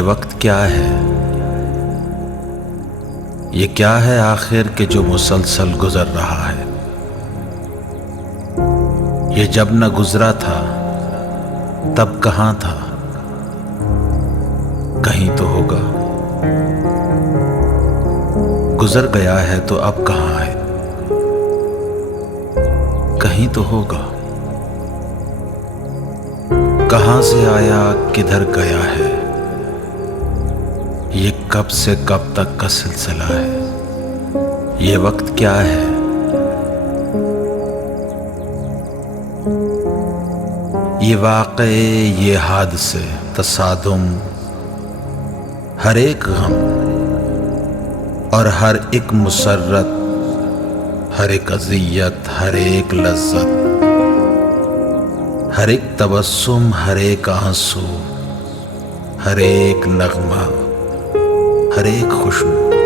ये वक्त क्या है, ये क्या है आखिर के जो मुसलसल गुजर रहा है। ये जब न गुजरा था तब कहाँ था, कहीं तो होगा। गुजर गया है तो अब कहाँ है, कहीं तो होगा। कहाँ से आया किधर गया है, ये कब से कब तक का सिलसिला है। ये वक्त क्या है, ये वाक़े, ये हादसे, तसादुम, हर एक गम और हर एक मुसर्रत, हर एक अज़ियत, हर एक लज्जत, हर एक तबस्सुम, हर एक आंसू, हर एक नगमा, हर एक खुशबू,